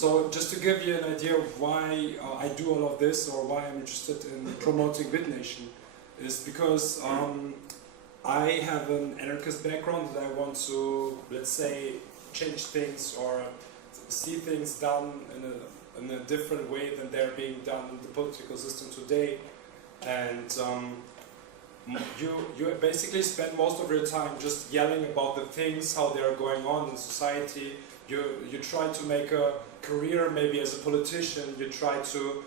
So just to give you an idea of why I do all of this, or why I'm interested in promoting Bitnation, is because I have an anarchist background that I want to, let's say, change things or see things done in a different way than they're being done in the political system today. And you basically spend most of your time just yelling about the things, how they are going on in society. You try to make a career maybe as a politician, you try to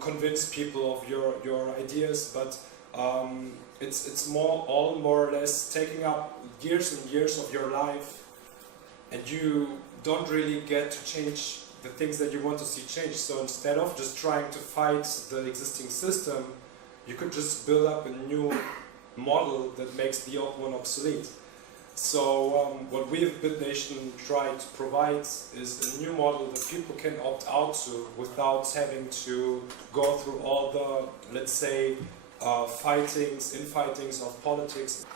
convince people of your ideas, but it's all more or less taking up years and years of your life, and you don't really get to change the things that you want to see changed. So instead of just trying to fight the existing system, you could just build up a new model that makes the old one obsolete. So what we at Bitnation try to provide is a new model that people can opt out to without having to go through all the, let's say, infightings of politics,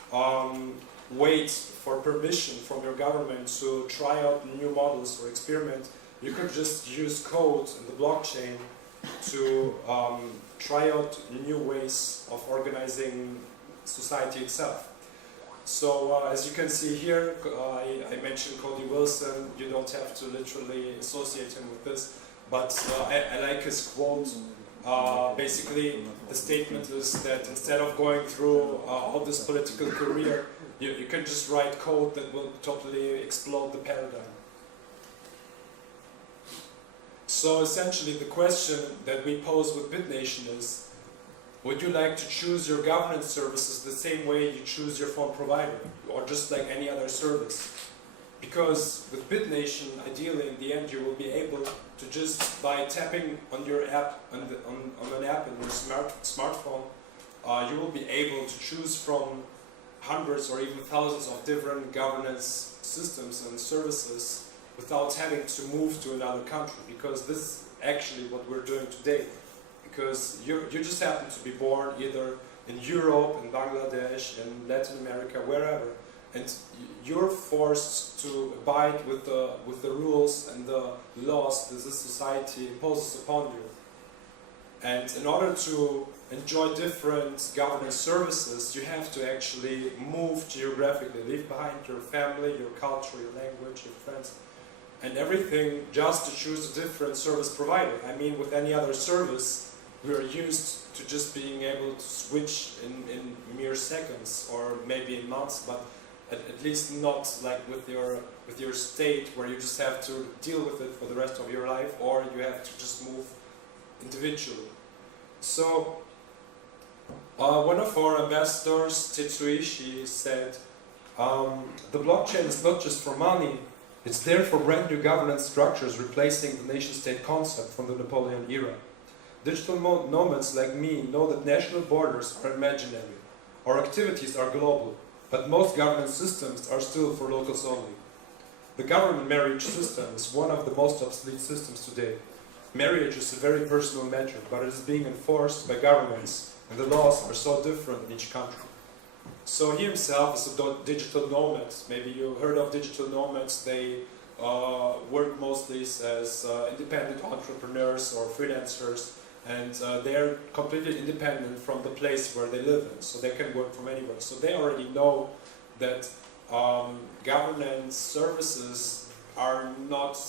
wait for permission from your government to try out new models or experiment. You could just use code in the blockchain to try out new ways of organizing society itself. So as you can see here, I mentioned Cody Wilson. You don't have to literally associate him with this, but I like his quote. Basically, the statement is that instead of going through all this political career, you can just write code that will totally explode the paradigm. So essentially, the question that we pose with Bitnation is, would you like to choose your governance services the same way you choose your phone provider, or just like any other service? Because with Bitnation, ideally in the end, you will be able to just, by tapping on your app, on an app in your smartphone, you will be able to choose from hundreds or even thousands of different governance systems and services without having to move to another country, because this is actually what we're doing today. Because you just happen to be born either in Europe, in Bangladesh, in Latin America, wherever, and you're forced to abide with the rules and the laws that this society imposes upon you. And in order to enjoy different governance services, you have to actually move geographically, leave behind your family, your culture, your language, your friends, and everything just to choose a different service provider. I mean, with any other service, we are used to just being able to switch in mere seconds or maybe in months, but at least not like with your state, where you just have to deal with it for the rest of your life, or you have to just move individually. So one of our ambassadors, Tetsuishi, said, the blockchain is not just for money, it's there for brand new governance structures replacing the nation-state concept from the Napoleon era. Digital nomads like me know that national borders are imaginary. Our activities are global, but most governance systems are still for locals only. The government marriage system is one of the most obsolete systems today. Marriage is a very personal matter, but it is being enforced by governments, and the laws are so different in each country. So he himself is a digital nomad. Maybe you heard of digital nomads. They work mostly as independent entrepreneurs or freelancers, and they're completely independent from the place where they live in, so they can work from anywhere. So they already know that governance services are not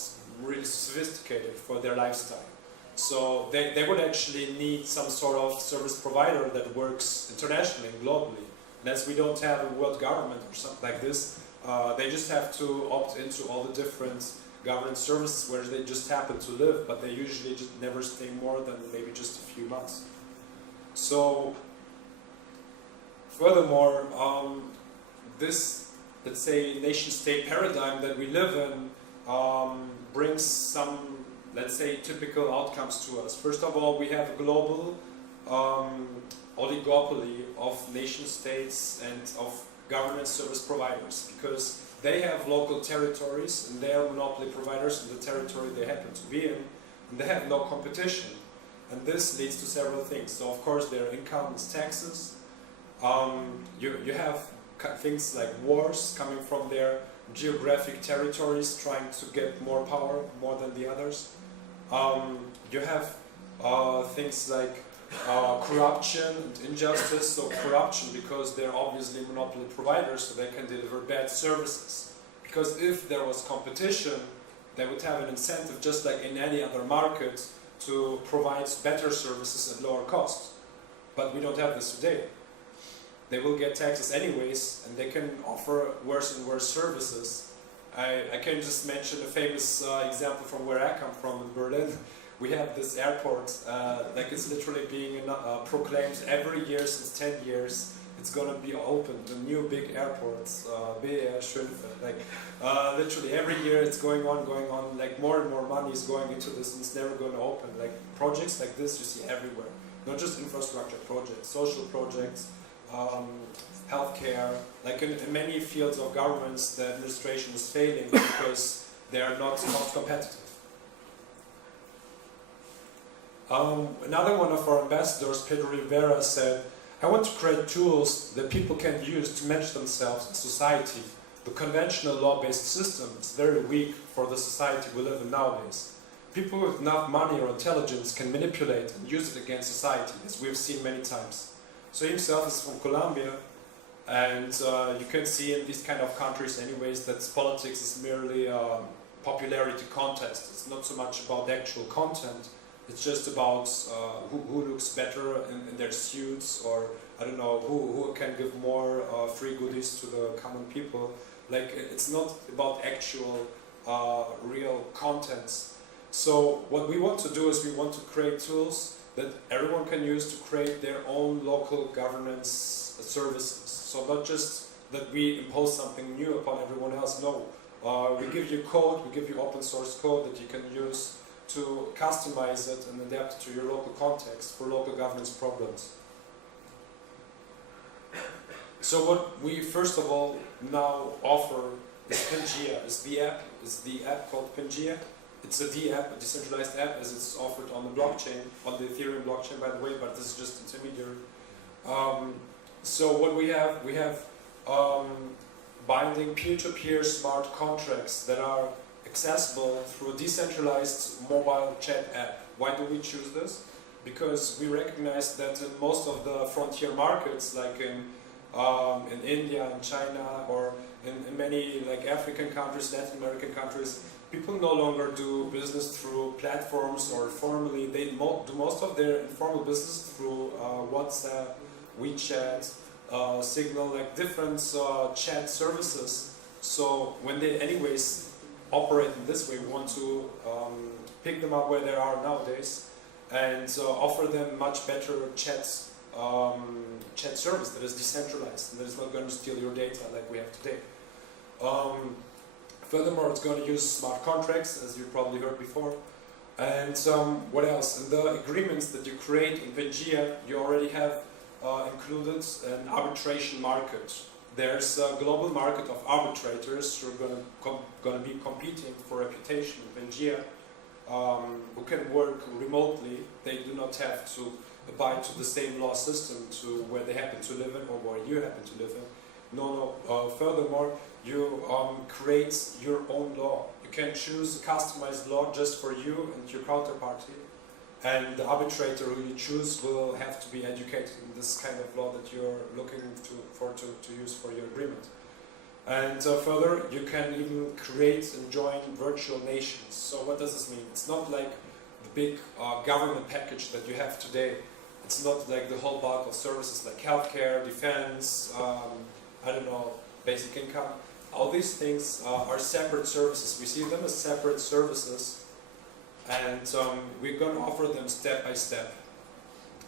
really sophisticated for their lifestyle. So they would actually need some sort of service provider that works internationally and globally. And as we don't have a world government or something like this, they just have to opt into all the different governance services where they just happen to live, but they usually just never stay more than maybe just a few months. So, furthermore, this, let's say, nation-state paradigm that we live in brings some, let's say, typical outcomes to us. First of all, we have a global oligopoly of nation-states and of governance service providers, because they have local territories and they are monopoly providers in the territory they happen to be in, and they have no competition. And this leads to several things. So of course their income is taxes. You have things like wars coming from there. geographic territories trying to get more power, more than the others. You have things like corruption and injustice. So corruption because they're obviously monopoly providers, so they can deliver bad services. Because if there was competition, they would have an incentive, just like in any other market, to provide better services at lower cost. But we don't have this today. They will get taxes anyways, and they can offer worse and worse services. I can just mention a famous example from where I come from in Berlin. We have this airport, like it's literally being proclaimed every year since 10 years. It's gonna be opened, the new big airports, like literally every year it's going on, like more and more money is going into this and it's never going to open. Like projects like this you see everywhere, not just infrastructure projects, social projects, healthcare, like in many fields of governments the administration is failing because they are not cost competitive. Another one of our ambassadors, Pedro Rivera, said, I want to create tools that people can use to manage themselves in society. The conventional law-based system is very weak for the society we live in nowadays. People with enough money or intelligence can manipulate and use it against society, as we've seen many times. So he himself is from Colombia, and you can see in these kind of countries anyways that politics is merely a popularity contest. It's not so much about the actual content. It's just about who looks better in their suits, or I don't know, who can give more free goodies to the common people. Like, it's not about actual real contents. So what we want to do is we want to create tools that everyone can use to create their own local governance services. So not just that we impose something new upon everyone else, no. We give you code, we give you open source code that you can use to customize it and adapt it to your local context for local governance problems. So what we first of all now offer is Pangea, is the app called Pangea. It's a D-app, a decentralized app, as it's offered on the blockchain, on the Ethereum blockchain by the way, but this is just intermediary. So what we have binding peer-to-peer smart contracts that are accessible through a decentralized mobile chat app. Why do we choose this? Because we recognize that in most of the frontier markets, like in India and China, or in many like African countries, Latin American countries, people no longer do business through platforms or formally. They do most of their informal business through WhatsApp, WeChat, Signal, like different chat services. So when they anyways operate in this way, we want to pick them up where they are nowadays and offer them much better chat service that is decentralized and that is not going to steal your data like we have today. Furthermore, it's going to use smart contracts, as you probably heard before. And what else? In the agreements that you create in Pangea, you already have included an arbitration market. There's a global market of arbitrators who are going to be competing for reputation in Pangea, who can work remotely. They do not have to abide to the same law system to where they happen to live in or where you happen to live in. No. Furthermore, you create your own law. You can choose a customized law just for you and your counterparty. And the arbitrator who you choose will have to be educated in this kind of law that you're looking to use for your agreement. And further, you can even create and join virtual nations. So what does this mean? It's not like the big government package that you have today. It's not like the whole bulk of services like healthcare, defense, I don't know, basic income. All these things are separate services. We see them as separate services. And we're going to offer them step by step.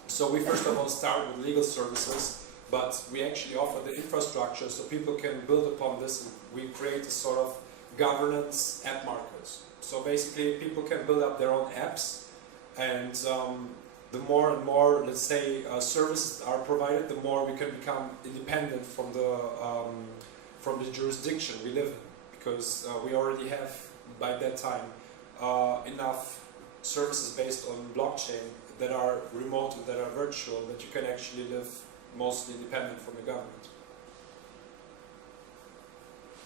So we first of all start with legal services, but we actually offer the infrastructure so people can build upon this, and we create a sort of governance app market. So basically people can build up their own apps, and the more and more, let's say, services are provided, the more we can become independent from the jurisdiction we live in, because we already have, by that time, enough services based on blockchain that are remote and that are virtual, that you can actually live mostly independent from the government.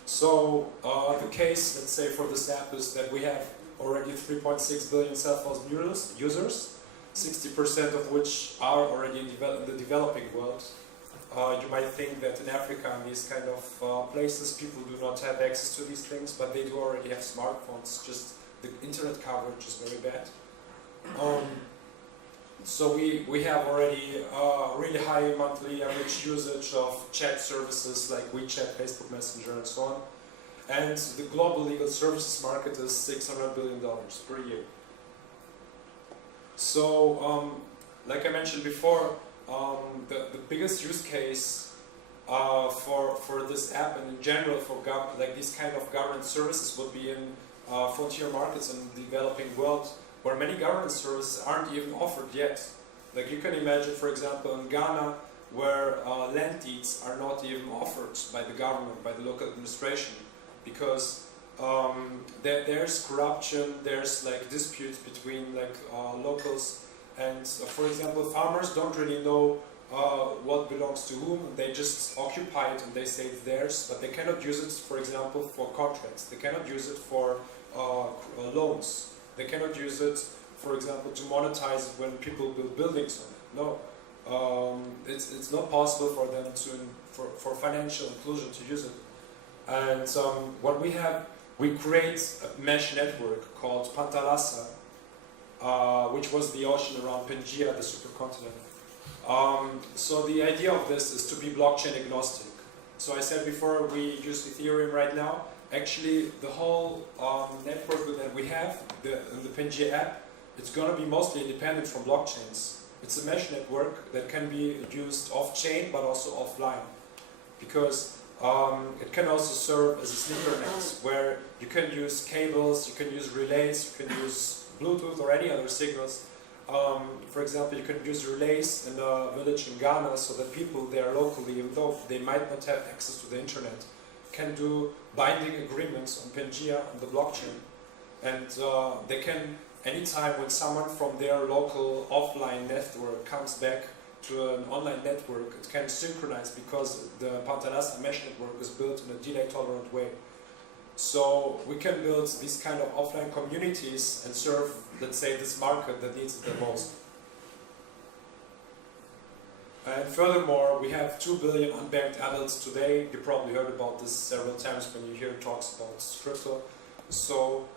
So the case, let's say for this app, is that we have already 3.6 billion cell phone users, 60% of which are already in the developing world. You might think that in Africa and these kind of places people do not have access to these things, but they do already have smartphones, just the internet coverage is very bad. So we have already really high monthly average usage of chat services like WeChat, Facebook Messenger and so on. And the global legal services market is $600 billion per year. So, like I mentioned before, the biggest use case for this app and in general for like these kind of government services would be in frontier markets in the developing world, where many government services aren't even offered yet. Like you can imagine, for example, in Ghana, where land deeds are not even offered by the government, by the local administration, because there's corruption, there's like disputes between like locals, and for example, farmers don't really know what belongs to whom, and they just occupy it and they say it's theirs, but they cannot use it, for example, for contracts, they cannot use it for loans, they cannot use it, for example, to monetize it when people build buildings on it. No, it's not possible for them to, for financial inclusion to use it. And what we have, we create a mesh network called Pantalasa, which was the ocean around Pangea, the supercontinent. So the idea of this is to be blockchain agnostic. So I said before we use Ethereum right now. Actually, the whole network that we have, the Pangea app, it's going to be mostly independent from blockchains. It's a mesh network that can be used off-chain but also offline, because it can also serve as a sneaker net where you can use cables, you can use relays, you can use Bluetooth or any other signals. For example, you can use relays in a village in Ghana so that people there locally, even though they might not have access to the internet, can do binding agreements on Pangea, on the blockchain, and they can, anytime when someone from their local offline network comes back to an online network, it can synchronize because the Pantalasa mesh network is built in a delay-tolerant way. So we can build these kind of offline communities and serve, let's say, this market that needs it the most. And furthermore, we have 2 billion unbanked adults today. You probably heard about this several times when you hear talks about crypto. So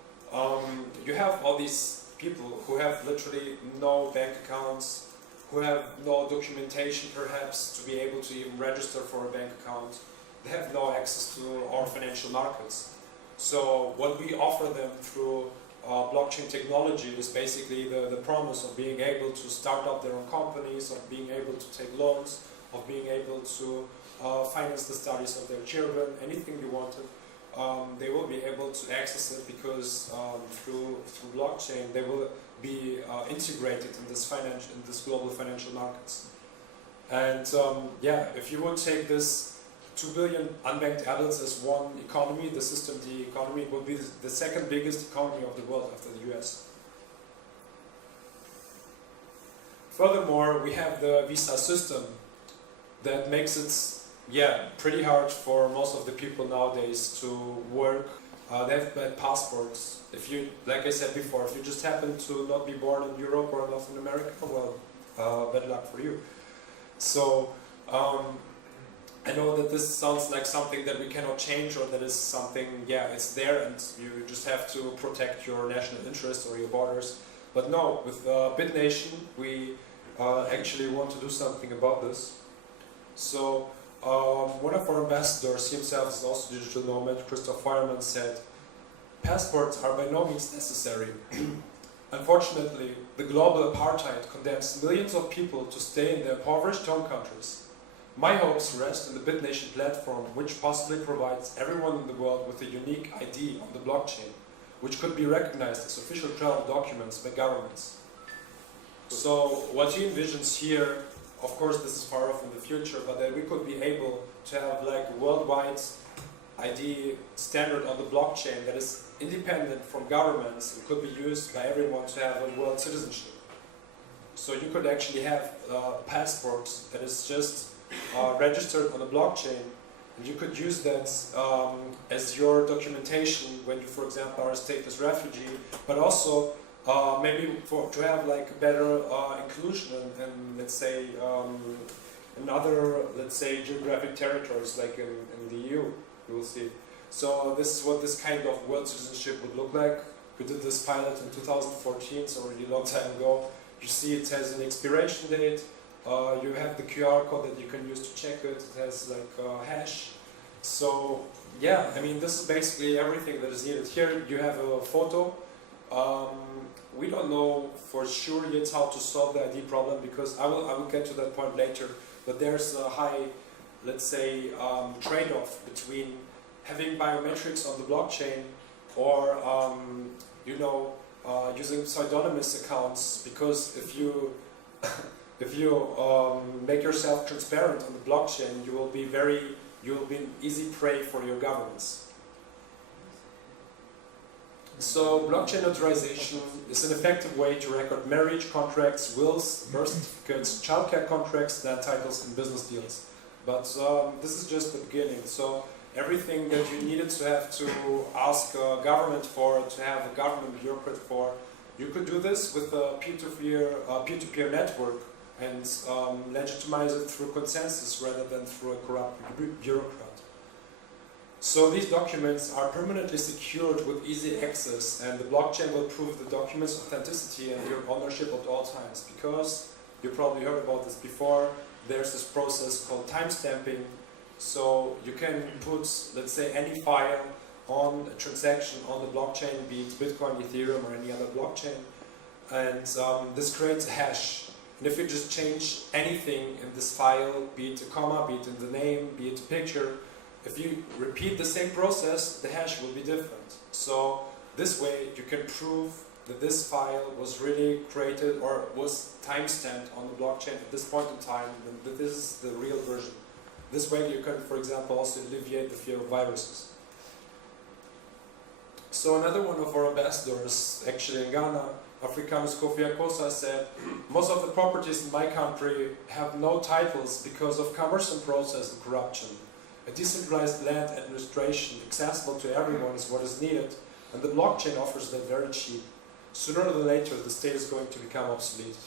you have all these people who have literally no bank accounts, who have no documentation perhaps to be able to even register for a bank account. They have no access to our financial markets. So what we offer them through blockchain technology is basically the promise of being able to start up their own companies, of being able to take loans, of being able to finance the studies of their children, anything they wanted. They will be able to access it because through blockchain they will be integrated in this global financial markets. And yeah, if you would take this 2 billion unbanked adults as one economy, the system, the economy, would be the second biggest economy of the world after the US. Furthermore, we have the visa system that makes it, pretty hard for most of the people nowadays to work. They have bad passports. If you, like I said before, if you just happen to not be born in Europe or North America, well, bad luck for you. So, I know that this sounds like something that we cannot change, or that is something, it's there and you just have to protect your national interests or your borders. But no, with Bitnation, we actually want to do something about this. So, one of our ambassadors himself is also a digital nomad, Christoph Feuermann, said, "Passports are by no means necessary. Unfortunately, the global apartheid condemns millions of people to stay in their impoverished home countries. My hopes rest in the Bitnation platform, which possibly provides everyone in the world with a unique ID on the blockchain, which could be recognized as official travel documents by governments." So what he envisions here, of course this is far off in the future, but that we could be able to have like a worldwide ID standard on the blockchain that is independent from governments and could be used by everyone to have a world citizenship. So you could actually have passports that is just registered on the blockchain, And you could use that as your documentation when you, for example, are a stateless refugee, but also maybe to have like better inclusion and let's say in other, let's say, geographic territories like in the EU, you will see. So this is what this kind of world citizenship would look like. We did this pilot in 2014, so already a long time ago. You see it has an expiration date. You have the QR code that you can use to check it. It has like a hash. So yeah, I mean, this is basically everything that is needed. Here you have a photo. We don't know for sure yet how to solve the ID problem, because I will get to that point later. But there's a high, let's say, trade-off between having biometrics on the blockchain or you know, using pseudonymous accounts, because if you make yourself transparent on the blockchain, you will be an easy prey for your governments. So blockchain notarization is an effective way to record marriage contracts, wills, birth certificates, childcare contracts, land titles, and business deals. But this is just the beginning. So everything that you needed to have to ask a government for, to have a government bureaucrat for, you could do this with a peer-to-peer network and legitimize it through consensus rather than through a corrupt bureaucrat. So these documents are permanently secured with easy access, and the blockchain will prove the document's authenticity and your ownership at all times, because you probably heard about this before. There's this process called timestamping. So you can put, let's say, any file on a transaction on the blockchain, be it Bitcoin, Ethereum, or any other blockchain, and this creates a hash. And if you just change anything in this file, be it a comma, be it in the name, be it a picture, if you repeat the same process, the hash will be different. So this way you can prove that this file was really created or was timestamped on the blockchain at this point in time, and that this is the real version. This way you can, for example, also alleviate the fear of viruses. So another one of our ambassadors, actually in Ghana, Africanus Kofi Akosa, said, most of the properties in my country have no titles because of cumbersome process and corruption. A decentralized land administration accessible to everyone is what is needed, and the blockchain offers that very cheap. Sooner or later, the state is going to become obsolete.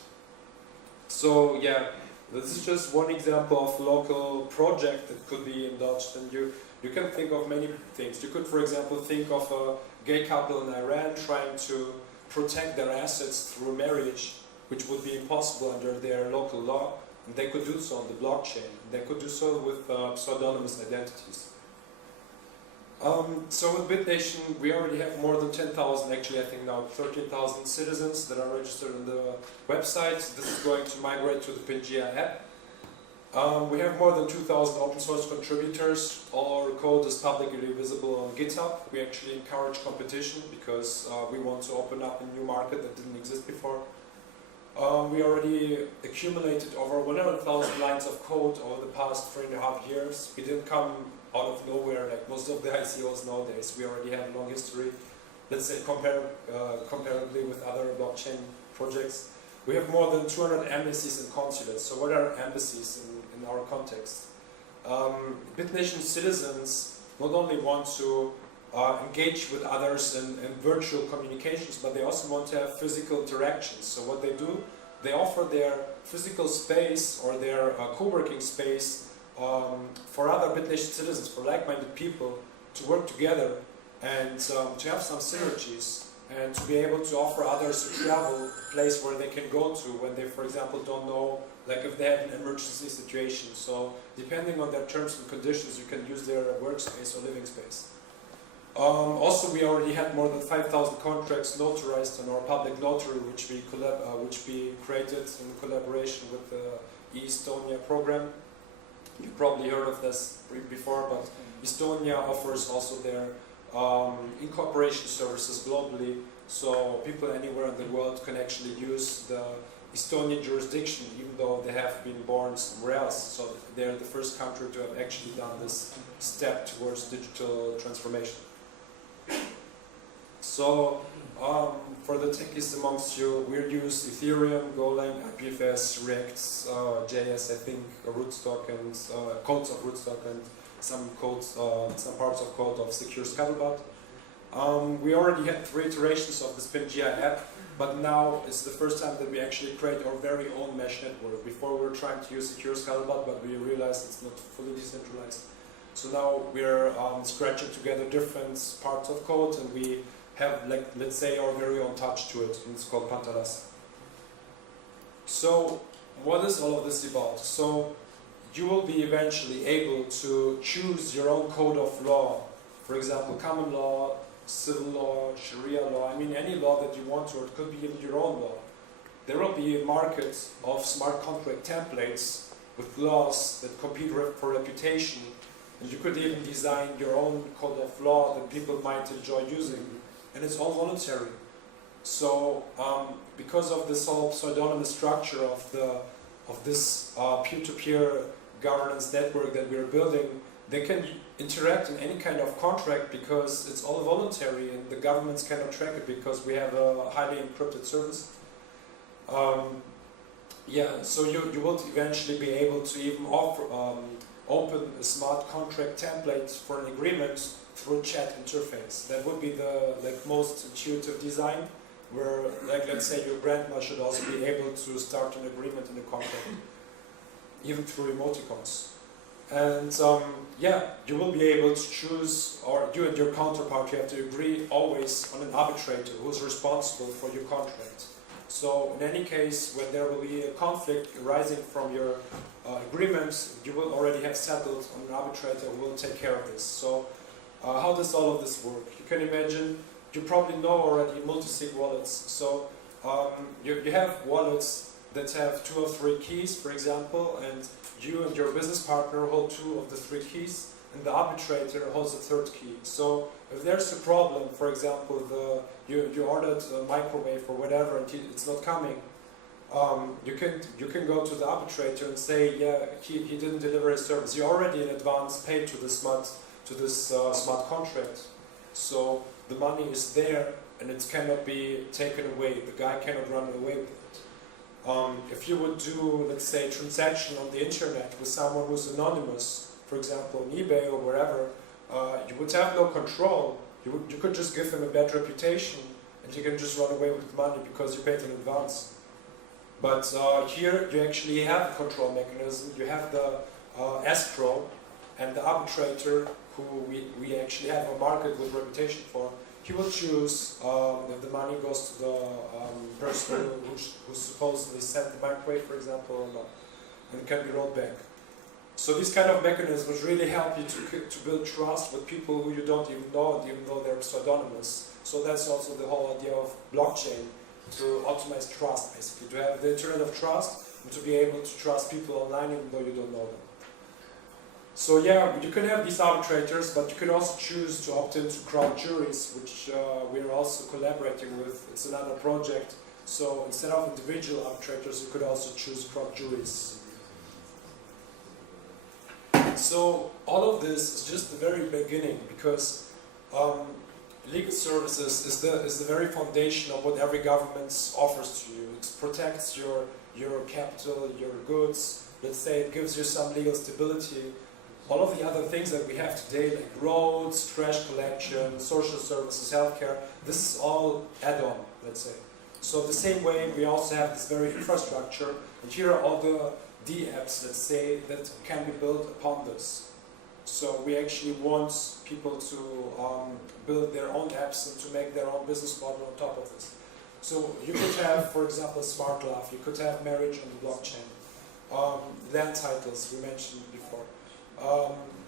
So yeah, this is just one example of a local project that could be indulged, and you can think of many things. You could, for example, think of a gay couple in Iran trying to protect their assets through marriage, which would be impossible under their local law, and they could do so on the blockchain. They could do so with pseudonymous identities. So with Bitnation, we already have more than 10,000, actually I think now 13,000 citizens that are registered on the website. This is going to migrate to the Pangea app. We have more than 2,000 open source contributors. All our code is publicly visible on GitHub. We actually encourage competition because we want to open up a new market that didn't exist before. We already accumulated over 100,000 lines of code over the past 3.5 years. We didn't come out of nowhere like most of the ICOs nowadays. We already have a long history, let's say comparably with other blockchain projects. We have more than 200 embassies and consulates. So what are embassies in our context? Bitnation citizens not only want to engage with others in virtual communications, but they also want to have physical interactions. So what they do, they offer their physical space or their co-working space for other Bitnation citizens, for like-minded people, to work together and to have some synergies, and to be able to offer others a travel place where they can go to when they, for example, don't know, like if they have an emergency situation. So depending on their terms and conditions, you can use their workspace or living space. Also, we already had more than 5,000 contracts notarized on our public notary, which we created in collaboration with the Estonia program. You probably heard of this before, but Estonia offers also their incorporation services globally, so people anywhere in the world can actually use the Estonian jurisdiction, even though they have been born somewhere else. So they're the first country to have actually done this step towards digital transformation. So for the techies amongst you, we use Ethereum, Golang, IPFS, React, JS, I think, Rootstock and codes of Rootstock and some codes, some parts of code of secure scuttlebutt. We already had 3 iterations of this Pangea app, but now it's the first time that we actually create our very own mesh network. Before we were trying to use secure scuttlebutt, but we realized it's not fully decentralized. So now we're scratching together different parts of code, and we have, like, let's say, our very own touch to it, and it's called Pantalas. So what is all of this about? So you will be eventually able to choose your own code of law. For example, common law, civil law, Sharia law, I mean any law that you want to, or it could be even your own law. There will be a market of smart contract templates with laws that compete for reputation, and you could even design your own code of law that people might enjoy using, and it's all voluntary. So because of this whole pseudonymous structure of this peer-to-peer governance network that we're building, they can interact in any kind of contract because it's all voluntary, and the governments cannot track it because we have a highly encrypted service. Yeah, so you will eventually be able to even offer, open a smart contract template for an agreement through a chat interface. That would be the most intuitive design, where, like, let's say your grandma should also be able to start an agreement in a contract, even through emoticons. And yeah, you will be able to choose, or you and your counterpart, you have to agree always on an arbitrator who is responsible for your contract. So in any case, when there will be a conflict arising from your agreement, you will already have settled on an arbitrator who will take care of this. So how does all of this work? You can imagine, you probably know already multi-sig wallets. So you have wallets that have 2 or 3 keys, for example, and you and your business partner hold 2 of the 3 keys, and the arbitrator holds the 3rd key. So if there's a problem, for example, you ordered a microwave or whatever, and it's not coming, you can go to the arbitrator and say, yeah, he didn't deliver his service. You already in advance paid to this smart contract, so the money is there, and it cannot be taken away. The guy cannot run away with it. If you would do, let's say, a transaction on the internet with someone who's anonymous, for example, on eBay or wherever, you would have no control. You could just give him a bad reputation, and you can just run away with the money because you paid in advance. But here you actually have a control mechanism. You have the escrow, and the arbitrator, who we actually have a market with reputation for. He will choose if the money goes to the person who supposedly sent the microwave, for example, or not, and it can be rolled back. So these kind of mechanisms really help you to build trust with people who you don't even know, even though they're pseudonymous. So that's also the whole idea of blockchain, to optimize trust, basically, to have the internet of trust and to be able to trust people online even though you don't know them. So yeah, you can have these arbitrators, but you can also choose to opt into crowd juries, which we're also collaborating with. It's another project. So instead of individual arbitrators, you could also choose crowd juries. So all of this is just the very beginning, because legal services is the very foundation of what every government offers to you. It protects your capital, your goods. Let's say it gives you some legal stability. All of the other things that we have today, like roads, trash collection, social services, healthcare, this is all add-on, let's say. So the same way, we also have this very infrastructure, and here are all the D-apps, let's say, that can be built upon this. So we actually want people to build their own apps and to make their own business model on top of this. So you could have, for example, smart love, you could have marriage on the blockchain, land titles, we mentioned before.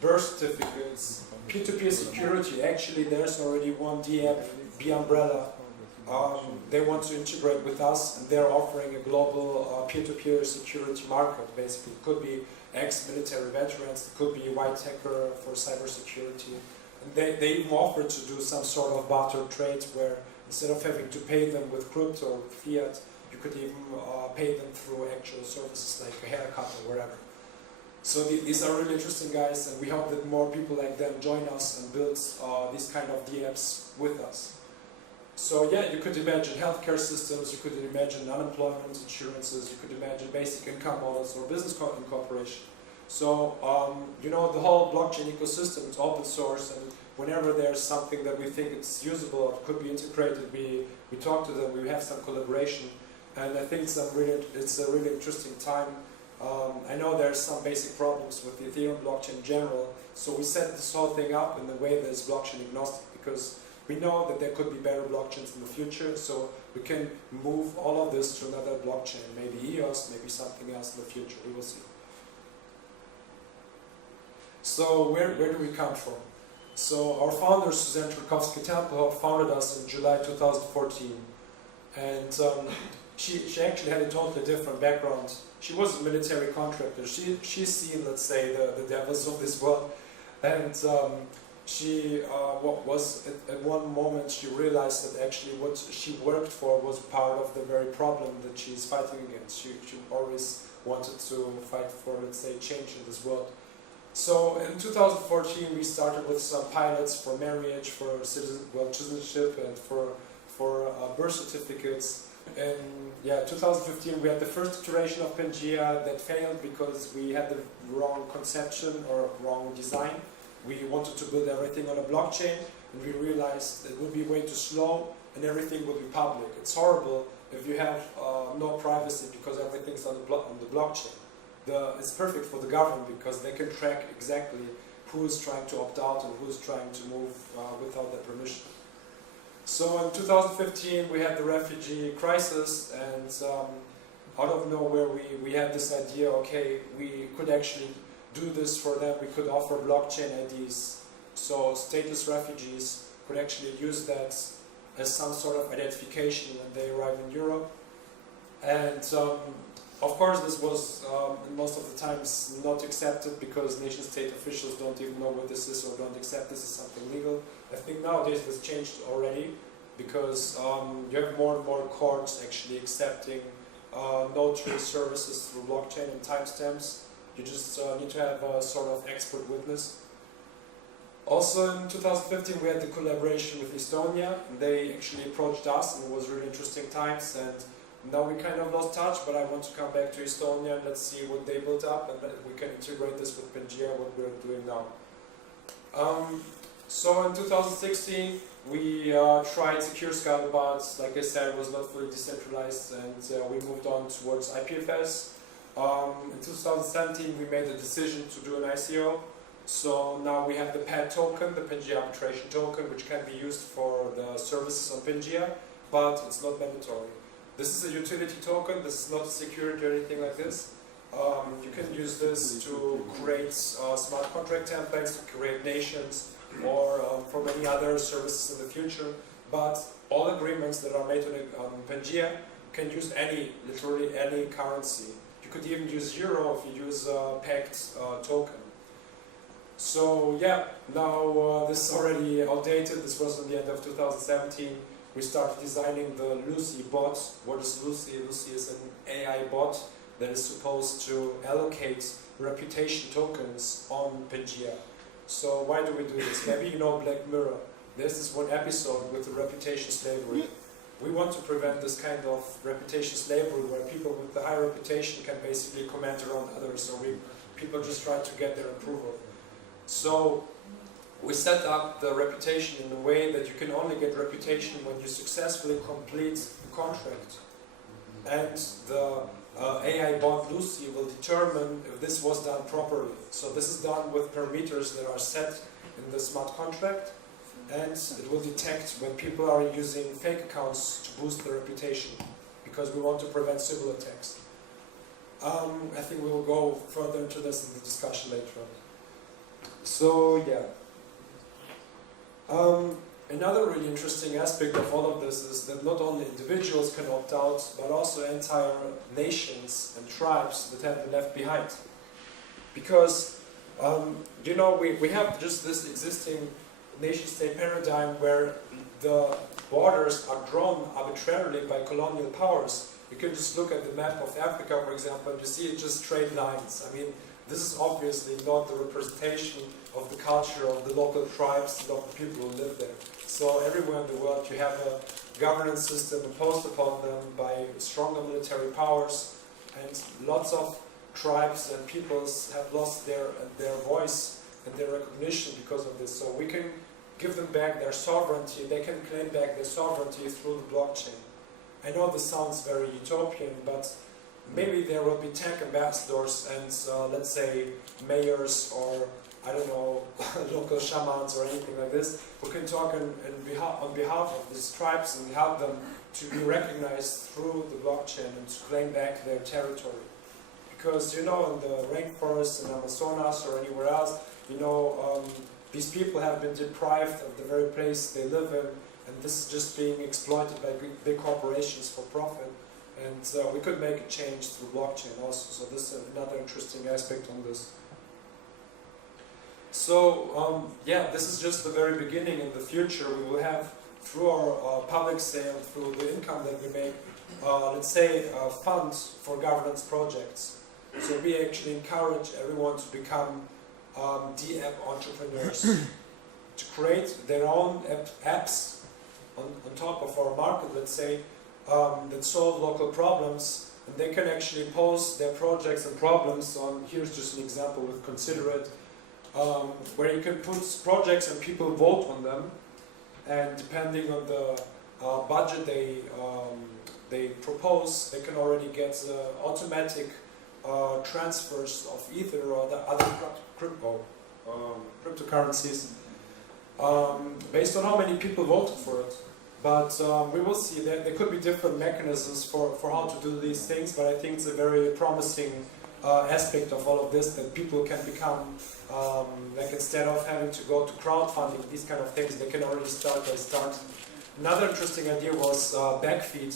Birth certificates, peer-to-peer security. Actually, there's already one D-app, B-Umbrella. They want to integrate with us, and they're offering a global peer-to-peer security market, basically. It could be ex-military veterans, it could be white hacker for cybersecurity. And they even offer to do some sort of barter trade where instead of having to pay them with crypto or fiat, you could even pay them through actual services like a haircut or whatever. So these are really interesting guys, and we hope that more people like them join us and build these kind of D-apps with us. So yeah, you could imagine healthcare systems, you could imagine unemployment insurances, you could imagine basic income models or business incorporation. So, you know, the whole blockchain ecosystem is open source, and whenever there's something that we think it's usable or could be integrated, we talk to them, we have some collaboration, and I think it's a really interesting time. I know there's some basic problems with the Ethereum blockchain in general, so we set this whole thing up in a way that is blockchain agnostic, because we know that there could be better blockchains in the future, so we can move all of this to another blockchain, maybe EOS, maybe something else in the future, we will see. So where do we come from? So our founder, Suzanne Trukowski-Tempelhoff, founded us in July 2014, and she actually had a totally different background. She was a military contractor. She's seen, let's say, the devils of this world, and she was at one moment she realized that actually what she worked for was part of the very problem that she's fighting against. She always wanted to fight for, let's say, change in this world. So in 2014 we started with some pilots for marriage, for citizenship, and for birth certificates. In 2015 we had the first iteration of Pangea that failed because we had the wrong conception or wrong design. We wanted to build everything on a blockchain, and we realized it would be way too slow and everything would be public. It's horrible if you have no privacy because everything's on the blockchain. It's perfect for the government because they can track exactly who is trying to opt out and who is trying to move without their permission. So in 2015 we had the refugee crisis, and out of nowhere we had this idea, okay, we could actually do this for them. We could offer blockchain IDs, so stateless refugees could actually use that as some sort of identification when they arrive in Europe. And of course this was most of the times not accepted because nation-state officials don't even know what this is or don't accept this as something legal. I think nowadays this changed already because you have more and more courts actually accepting notary services through blockchain and timestamps. You just need to have a sort of expert witness. Also in 2015 we had the collaboration with Estonia, and they actually approached us, and it was really interesting times, and now we kind of lost touch, but I want to come back to Estonia and let's see what they built up, and we can integrate this with Pangea, what we're doing now. So in 2016 we tried secure scuttlebutt. Like I said, it was not fully decentralized, and we moved on towards IPFS. In 2017 we made a decision to do an ICO, so now we have the PAD token, the Pangea arbitration token, which can be used for the services on Pangea, but it's not mandatory. This is a utility token, this is not a security or anything like this. You can use this to create smart contract templates, to create nations, or for many other services in the future, but all agreements that are made on Pangea can use literally any currency. You could even use euro if you use a pegged token. So yeah, now this is already outdated. This was in the end of 2017. We started designing the LUISS bot. What is LUISS? LUISS is an AI bot that is supposed to allocate reputation tokens on Pangea. So why do we do this? Maybe you know Black Mirror. There's this one episode with the reputation slavery. We want to prevent this kind of reputation slavery where people with the high reputation can basically comment around others, or people just try to get their approval. So we set up the reputation in a way that you can only get reputation when you successfully complete the contract. And the AI bot Lucy will determine if this was done properly. So this is done with parameters that are set in the smart contract, and it will detect when people are using fake accounts to boost their reputation, because we want to prevent civil attacks. I think we will go further into this in the discussion later on. So yeah. Another really interesting aspect of all of this is that not only individuals can opt out, but also entire nations and tribes that have been left behind. Because, you know, we have just this existing nation-state paradigm where the borders are drawn arbitrarily by colonial powers. You can just look at the map of Africa, for example, and you see it's just straight lines. I mean, this is obviously not the representation of the culture of the local tribes and of the people who live there. So everywhere in the world you have a governance system imposed upon them by stronger military powers, and lots of tribes and peoples have lost their voice and their recognition because of this. So we can give them back their sovereignty, they can claim back their sovereignty through the blockchain. I know this sounds very utopian, but maybe there will be tech ambassadors and let's say mayors or I don't know, local shamans or anything like this, who can talk on behalf of these tribes and help them to be recognized through the blockchain and to claim back their territory. Because you know, in the rainforest in Amazonas or anywhere else, you know, these people have been deprived of the very place they live in, and this is just being exploited by big corporations for profit. And we could make a change through blockchain also. So this is another interesting aspect on this. So yeah, this is just the very beginning. In the future, we will have, through our public sale, through the income that we make, let's say, funds for governance projects. So we actually encourage everyone to become D-app entrepreneurs, to create their own apps on top of our market, let's say, that solve local problems, and they can actually post their projects and problems on, here's just an example with Considerate, where you can put projects and people vote on them, and depending on the budget they propose, they can already get automatic transfers of Ether or the other cryptocurrencies based on how many people voted for it. But we will see that there could be different mechanisms for how to do these things, but I think it's a very promising aspect of all of this, that people can become, like instead of having to go to crowdfunding, these kind of things, they can already start by start. Another interesting idea was backfeed,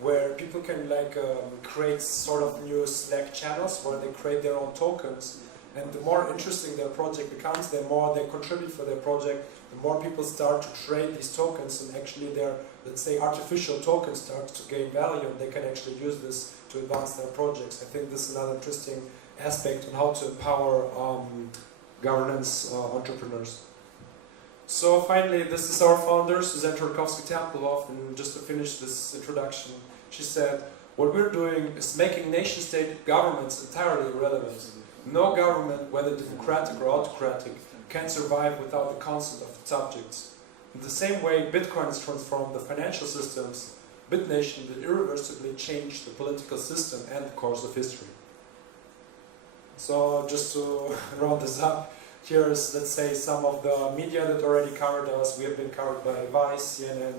where people can like create sort of new Slack channels where they create their own tokens, and the more interesting their project becomes, the more they contribute for their project, the more people start to trade these tokens, and actually their, let's say, artificial tokens start to gain value, and they can actually use this to advance their projects. I think this is another interesting aspect on how to empower governance entrepreneurs. So finally, this is our founder, Suzanne Turkowski-Tempelhoff, and just to finish this introduction, she said, what we're doing is making nation-state governments entirely irrelevant. No government, whether democratic or autocratic, can survive without the consent of its subjects. In the same way Bitcoin has transformed the financial systems, Bitnation will irreversibly change the political system and the course of history. So just to round this up, here's, let's say, some of the media that already covered us. We have been covered by Vice, CNN,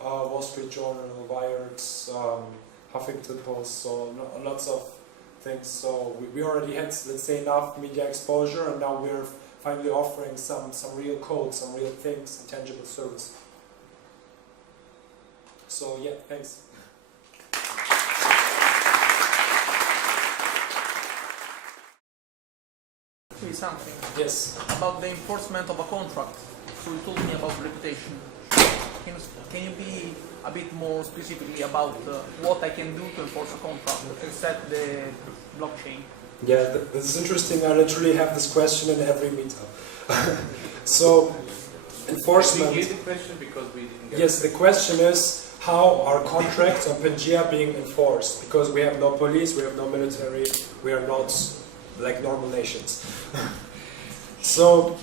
Wall Street Journal, Wired, Huffington Post, so lots of things. So we already had, let's say, enough media exposure, and now we're finally offering some real code, some real things, and tangible service. So yeah, thanks. Say something. Yes. About the enforcement of a contract. So you told me about reputation. Can you be a bit more specifically about what I can do to enforce a contract to set the blockchain? Yeah, this is interesting. I literally have this question in every meetup. So, enforcement. Can we hear the question because we didn't get Yes, the question is how are contracts on Pangea being enforced? Because we have no police, we have no military, we are not like normal nations. So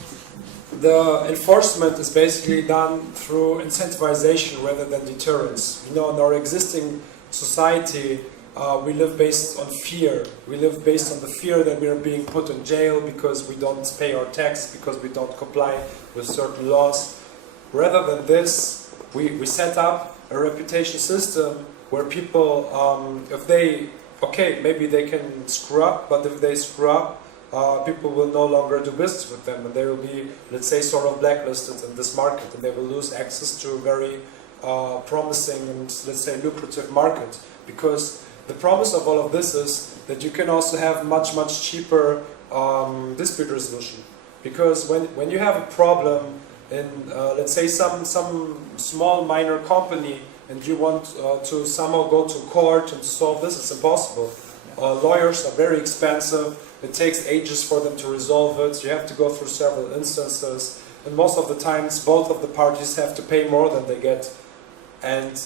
the enforcement is basically done through incentivization rather than deterrence. You know, in our existing society, we live based on fear. We live based on the fear that we are being put in jail because we don't pay our tax, because we don't comply with certain laws. Rather than this, we set up a reputation system where people, if they, okay, maybe they can screw up, but if they screw up, people will no longer do business with them, and they will be, let's say, sort of blacklisted in this market, and they will lose access to a very promising and, let's say, lucrative market. Because the promise of all of this is that you can also have much cheaper dispute resolution. Because when you have a problem in, let's say, some small minor company, and you want to somehow go to court and to solve this, it's impossible. Lawyers are very expensive. It takes ages for them to resolve it. You have to go through several instances, and most of the times both of the parties have to pay more than they get. And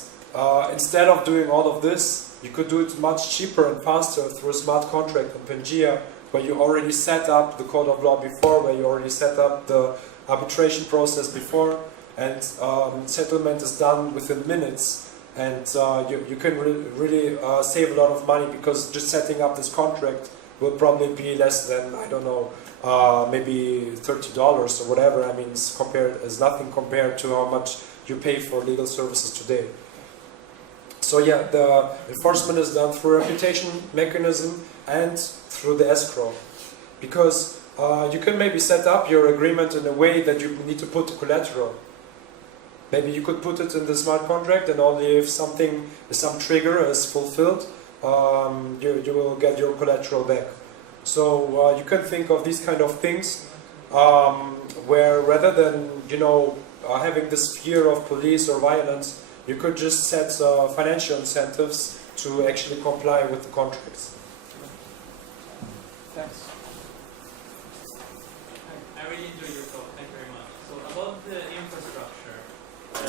instead of doing all of this, you could do it much cheaper and faster through a smart contract on Pangea, where you already set up the code of law before, where you already set up the arbitration process before, and settlement is done within minutes, and you can really save a lot of money, because just setting up this contract will probably be less than, I don't know, maybe $30 or whatever. I mean, it's nothing compared to how much you pay for legal services today. So yeah, the enforcement is done through a reputation mechanism and through the escrow, because you can maybe set up your agreement in a way that you need to put the collateral. Maybe you could put it in the smart contract, and only if some trigger is fulfilled, you will get your collateral back. So you can think of these kind of things, where rather than having this fear of police or violence, you could just set financial incentives to actually comply with the contracts. Thanks. I really enjoyed your talk. Thank you very much. So about the infrastructure to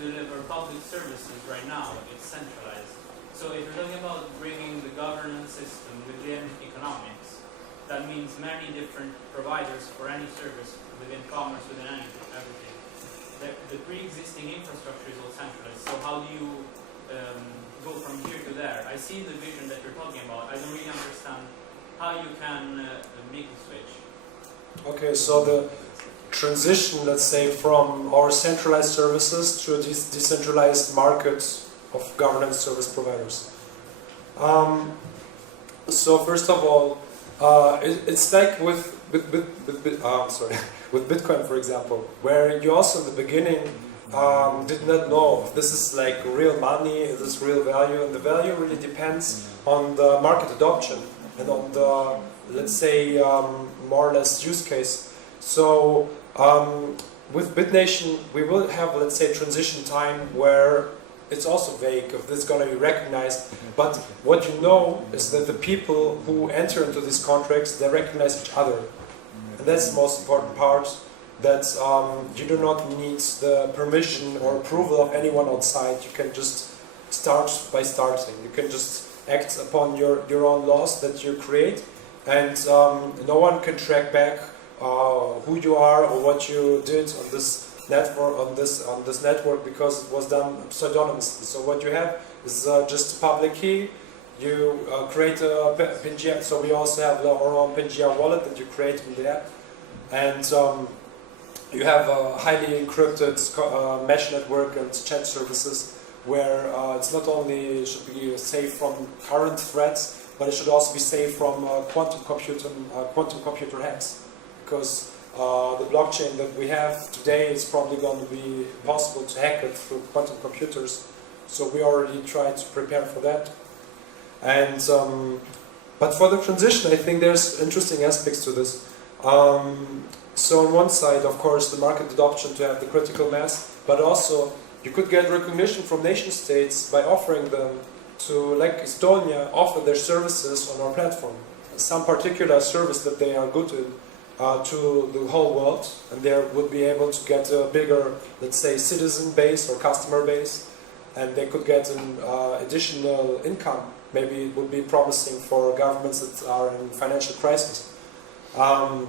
deliver public services right now is centralized. So if you're talking about bringing the governance system within economics, that means many different providers for any service within commerce, within everything. The pre-existing infrastructure is all centralized. So how do you go from here to there? I see the vision that you're talking about. I don't really understand how you can make the switch. Okay, so the transition, let's say, from our centralized services to this decentralized market of governance service providers. So first of all, it's like with Bitcoin, for example, where you also in the beginning did not know if this is like real money, is this real value, and the value really depends on the market adoption and on the, let's say, more or less use case. So with Bitnation, we will have, let's say, transition time where it's also vague if this is going to be recognized, but what you know is that the people who enter into these contracts, they recognize each other. And that's the most important part, that you do not need the permission or approval of anyone outside. You can just start by starting. You can just act upon your own laws that you create, and no one can track back who you are or what you did on this network, on this network, because it was done pseudonymously. So what you have is just a public key. You create a Pangea. So we also have our own Pangea wallet that you create in the app, and you have a highly encrypted mesh network and chat services, where it's not only should be safe from current threats, but it should also be safe from quantum computer hacks, because the blockchain that we have today is probably going to be possible to hack it through quantum computers. So we already tried to prepare for that. And but for the transition, I think there's interesting aspects to this. So on one side, of course, the market adoption to have the critical mass, but also you could get recognition from nation states by offering them to, like Estonia, offer their services on our platform. Some particular service that they are good in, to the whole world, and they would be able to get a bigger, let's say, citizen base or customer base, and they could get an additional income. Maybe it would be promising for governments that are in financial crisis. On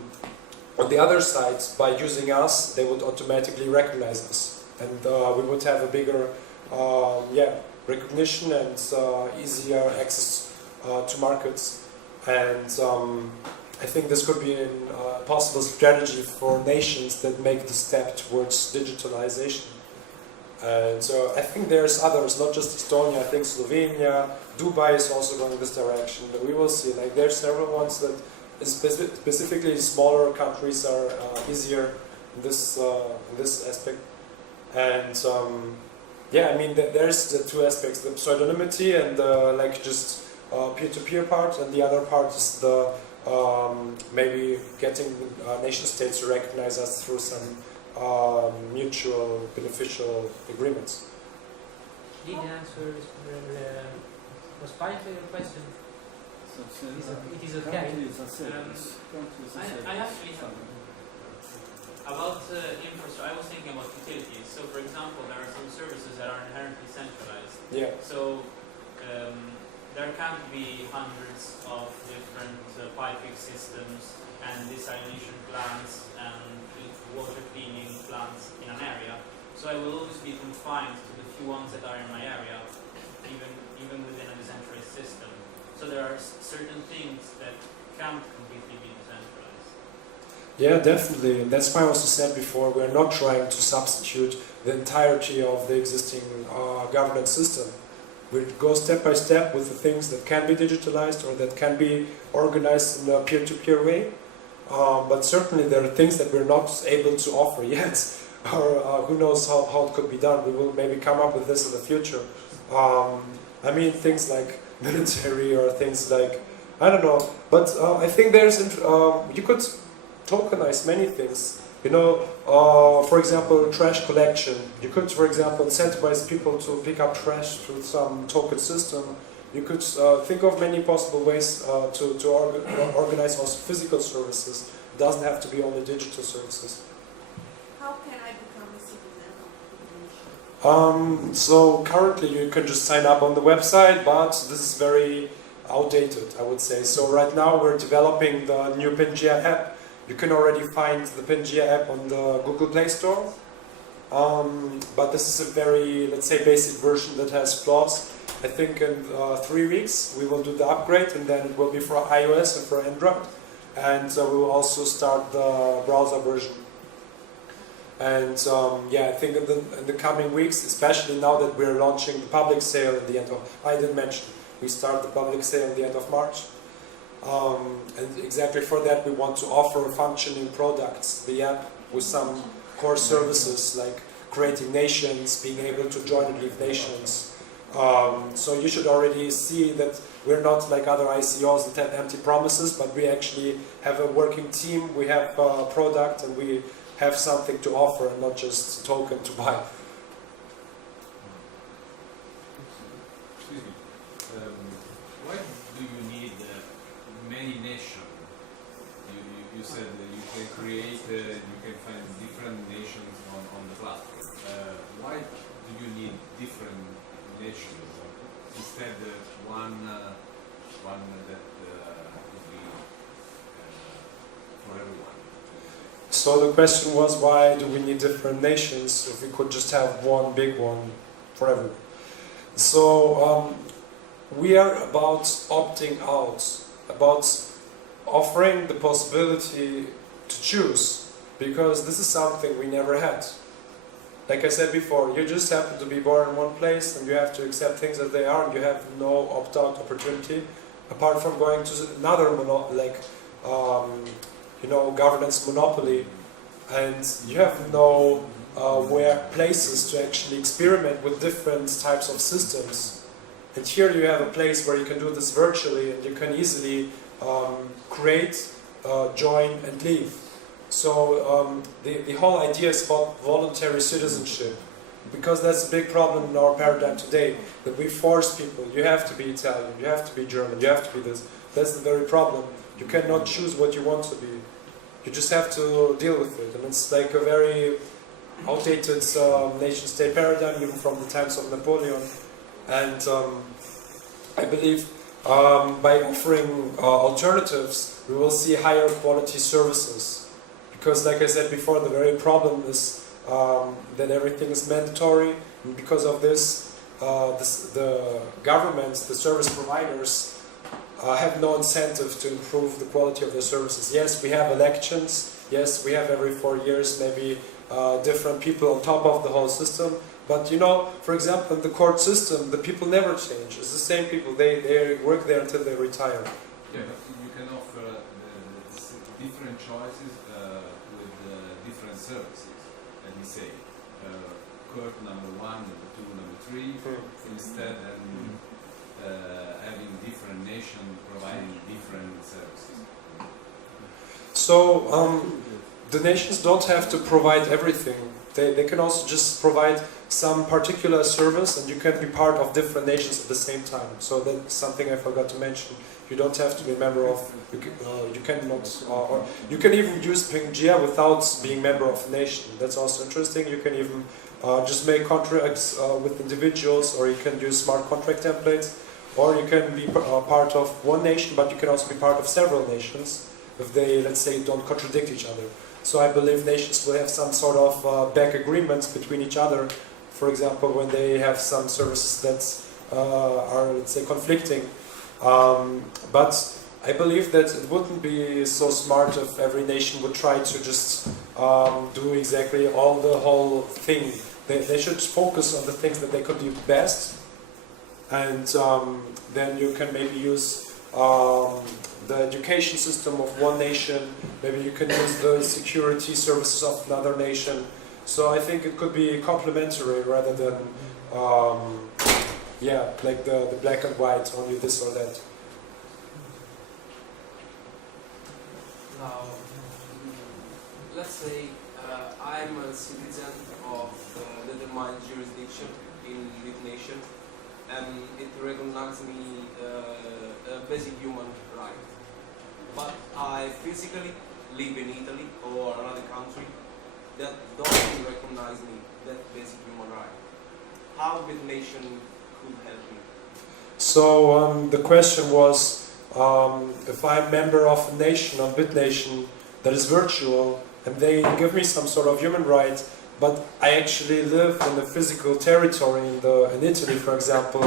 the other side, by using us, they would automatically recognize us, and we would have a bigger recognition and easier access to markets. And I think this could be a possible strategy for nations that make the step towards digitalization. And so I think there's others, not just Estonia. I think Slovenia, Dubai is also going this direction. But we will see. Like there's several ones that, specifically smaller countries, are easier in this aspect. And I mean there's the two aspects: the pseudonymity and like just peer-to-peer part, and the other part is the maybe getting nation states to recognize us through some mutual beneficial agreements. Did the answer was fine to your question? It is okay. I actually have about infrastructure. I was thinking about utilities. So, for example, there are some services that are inherently centralized. Yeah. So, there can't be hundreds of different piping systems and desalination plants and water cleaning plants in an area. So I will always be confined to the few ones that are in my area, even within a decentralized system. So there are certain things that can't completely be decentralized. Yeah, definitely. And that's why I also said before, we're not trying to substitute the entirety of the existing governance system. We go step by step with the things that can be digitalized or that can be organized in a peer-to-peer way. But certainly there are things that we're not able to offer yet, or who knows how it could be done. We will maybe come up with this in the future. I mean, things like military or things like, I don't know. But I think you could tokenize many things. You know, for example, trash collection. You could, for example, incentivize people to pick up trash through some token system. You could think of many possible ways to organize also physical services. It doesn't have to be only digital services. How can I become a citizen of Bitnation? So currently you can just sign up on the website, but this is very outdated, I would say. So right now we're developing the new Pangea app. You can already find the Pangea app on the Google Play Store. But this is a very, let's say, basic version that has flaws. I think in 3 weeks we will do the upgrade, and then it will be for iOS and for Android. And we will also start the browser version. And yeah, I think in the coming weeks, especially now that we're launching the public sale at the end of, I didn't mention, we start the public sale at the end of March. And exactly for that we want to offer functioning products, the app, with some core services like creating nations, being able to join and leave nations. So you should already see that we're not like other ICOs that have empty promises, but we actually have a working team, we have a product, and we have something to offer and not just a token to buy. Excuse me. Why do you need many nations? You said that you can create, you can find different nations on the platform. Why do you need different nations instead of one that would be for everyone? So the question was, why do we need different nations if we could just have one big one for everyone? So we are about opting out, about offering the possibility to choose, because this is something we never had. Like I said before, you just happen to be born in one place and you have to accept things as they are, and you have no opt-out opportunity apart from going to another governance monopoly, and you have no places to actually experiment with different types of systems. And here you have a place where you can do this virtually, and you can easily create, join and leave. So the whole idea is about voluntary citizenship, because that's a big problem in our paradigm today, that we force people, you have to be Italian, you have to be German, you have to be this. That's the very problem. You cannot choose what you want to be. You just have to deal with it. And it's like a very outdated nation-state paradigm, even from the times of Napoleon. And I believe by offering alternatives, we will see higher quality services. Because like I said before, the very problem is that everything is mandatory. And because of this, the governments, the service providers, have no incentive to improve the quality of their services. Yes, we have elections. Yes, we have every 4 years maybe different people on top of the whole system. But you know, for example, in the court system, the people never change. It's the same people. They work there until they retire. Yeah, but you can offer different choices with different services. Let me say, court number 1, number 2, number 3, instead and having different nations providing different services. So the nations don't have to provide everything. They can also just provide some particular service, and you can be part of different nations at the same time. So that's something I forgot to mention. You don't have to be a member of. You can even use Pangea without being a member of a nation. That's also interesting. You can even just make contracts with individuals, or you can use smart contract templates. or you can be part of one nation, but you can also be part of several nations if they, let's say, don't contradict each other. So I believe nations will have some sort of back agreements between each other. For example, when they have some services that are, let's say, conflicting. But I believe that it wouldn't be so smart if every nation would try to just do exactly all the whole thing. They should focus on the things that they could do best, and then you can maybe use the education system of one nation, maybe you can use the security services of another nation. So I think it could be complementary rather than, yeah, like the black and white, only this or that. Now, let's say I'm a citizen of the determined jurisdiction in Bitnation, and it recognizes me a basic human right. But I physically live in Italy or another country that doesn't recognize me, that basic human right. How Bitnation could help me? So the question was, if I'm a member of a nation, on Bitnation, that is virtual, and they give me some sort of human right, but I actually live in a physical territory in Italy, for example,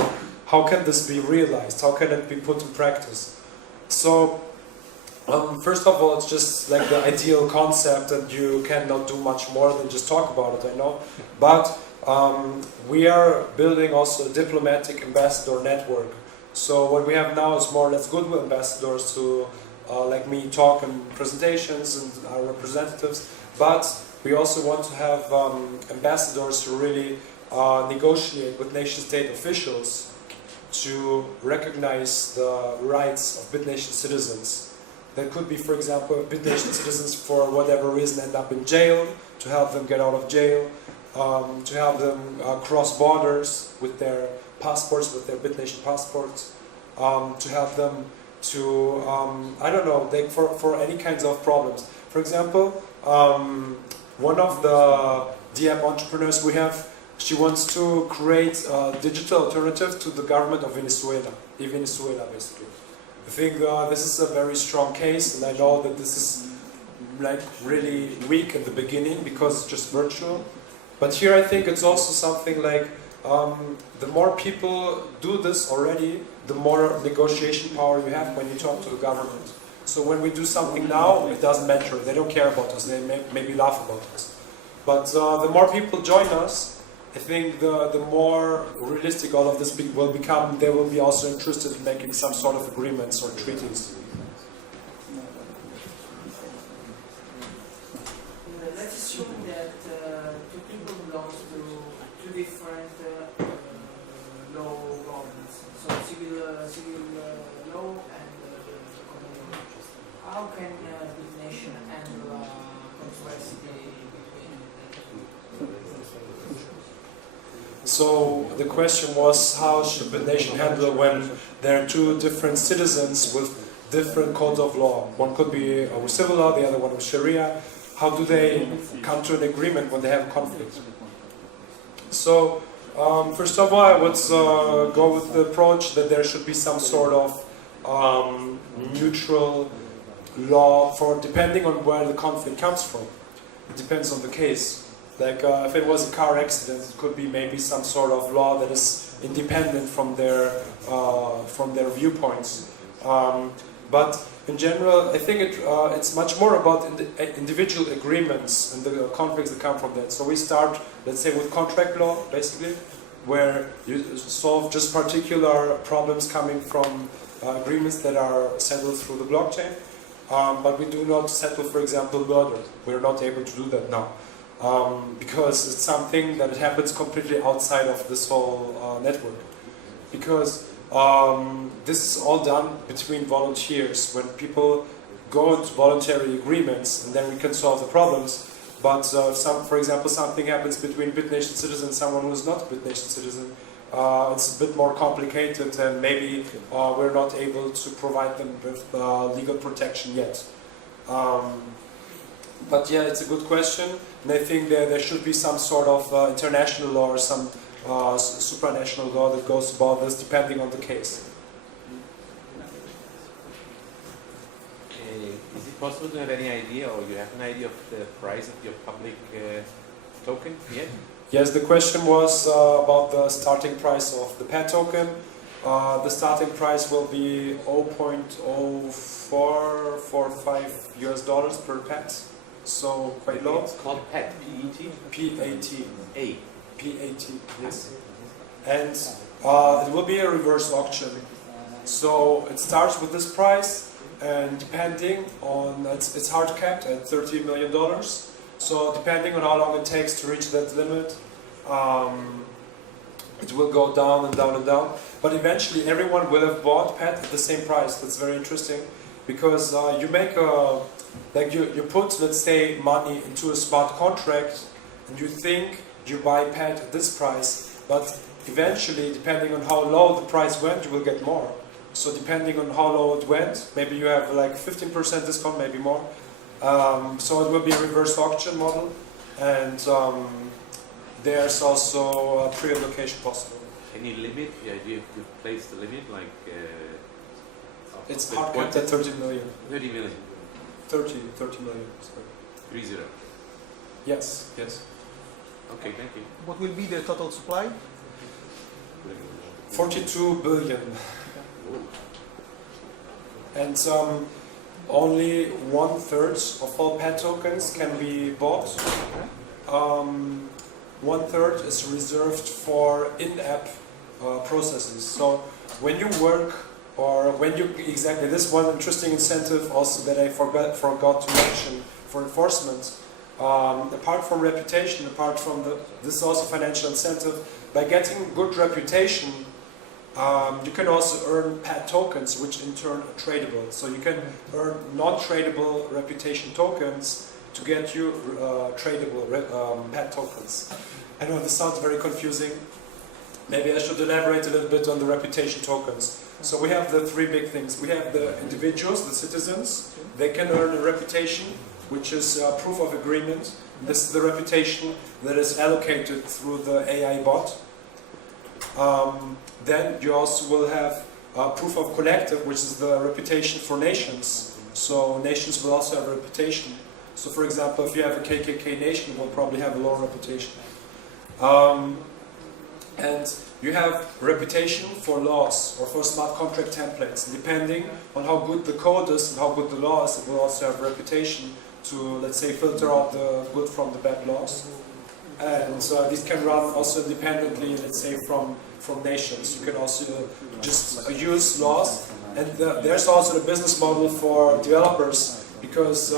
how can this be realized? How can it be put in practice? So, first of all, it's just like the ideal concept, and you cannot do much more than just talk about it, I know. But we are building also a diplomatic ambassador network. So what we have now is more or less goodwill ambassadors to, like me, talk in presentations and our representatives. But we also want to have ambassadors who really negotiate with nation-state officials to recognize the rights of Bitnation citizens. That could be, for example, if Bitnation citizens for whatever reason end up in jail, to help them get out of jail, to help them cross borders with their passports, with their Bitnation passports, to help them to, I don't know, like for any kinds of problems. For example, one of the DM entrepreneurs we have, she wants to create a digital alternative to the government of Venezuela, Venezuela basically. I think this is a very strong case, and I know that this is like really weak in the beginning because it's just virtual. But here I think it's also something like the more people do this already, the more negotiation power you have when you talk to the government. So when we do something now, it doesn't matter. They don't care about us. They maybe laugh about us. But the more people join us, I think the more realistic all of this will become. They will be also interested in making some sort of agreements or treaties. Let's assume that two people belong to two different law governments, so civil law and common law. How can Bitnation handle complexity between them? So the question was, how should Bitnation handle when there are two different citizens with different codes of law? One could be with civil law, the other one with Sharia. How do they come to an agreement when they have a conflict? So, first of all, I would go with the approach that there should be some sort of neutral law for depending on where the conflict comes from. It depends on the case. Like if it was a car accident, it could be maybe some sort of law that is independent from their viewpoints. But in general, I think it's much more about individual agreements and the conflicts that come from that. So we start, let's say, with contract law, basically, where you solve just particular problems coming from agreements that are settled through the blockchain. But we do not settle, for example, murder. We're not able to do that now. Because it's something that happens completely outside of this whole network. Because this is all done between volunteers. When people go into voluntary agreements, and then we can solve the problems. But for example, something happens between Bitnation citizen and someone who is not a Bitnation citizen, it's a bit more complicated, and maybe we're not able to provide them with legal protection yet. But yeah, it's a good question, and I think there should be some sort of international law or some supranational law that goes about this, depending on the case. Is it possible to have any idea, or you have an idea of the price of your public token yet? Yes, the question was about the starting price of the PET token. The starting price will be $0.0445 US per PET, so quite low. It's called PET, P-E-T? P-A-T. A. P-A-T, yes. And it will be a reverse auction. So it starts with this price, and depending on, it's hard capped at $30 million. So depending on how long it takes to reach that limit, it will go down and down and down. But eventually everyone will have bought PET at the same price. That's very interesting, because you make a, like you put, let's say, money into a smart contract, and you think you buy PET at this price, but eventually, depending on how low the price went, you will get more. So depending on how low it went, maybe you have like 15% discount, maybe more. So it will be a reverse auction model, and there's also a pre-allocation possible. Any limit? Yeah, you place the limit, like... It's hard capped at 30 million. 30 million. 30 million, sorry. 30. Yes, yes. Okay, thank you. What will be the total supply? 42 billion. And only 1/3 of all PET tokens can be bought. 1/3 is reserved for in-app processes. So when you work, or when you, exactly, this one interesting incentive also that I forgot to mention for enforcement. Apart from reputation, apart from this is also financial incentive, by getting good reputation, you can also earn PET tokens, which in turn are tradable. So you can earn non-tradable reputation tokens to get you tradable PET tokens. I know this sounds very confusing. Maybe I should elaborate a little bit on the reputation tokens. So we have the three big things. We have the individuals, the citizens. They can earn a reputation, which is proof of agreement. This is the reputation that is allocated through the AI bot. Then you also will have proof of collective, which is the reputation for nations. So nations will also have a reputation. So for example, if you have a KKK nation, it will probably have a low reputation. And you have reputation for laws or for smart contract templates. Depending on how good the code is and how good the law is, it will also have reputation to, let's say, filter out the good from the bad laws. And these can run also independently, let's say, from nations. You can also just use laws. And there's also the business model for developers, because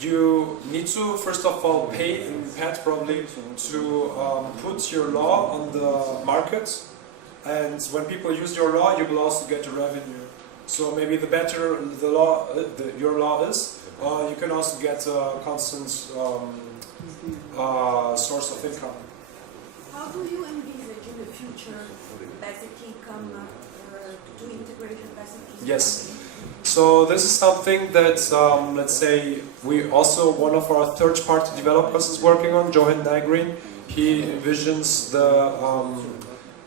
you need to, first of all, pay in PET probably to put your law on the market. And when people use your law, you will also get a revenue. So maybe the better the law, your law is, you can also get a constant source of income. How do you envisage in the future basic income to integrate the basic income? Yes. So this is something that, let's say, we also, one of our third-party developers is working on, Johan Nygren. He envisions the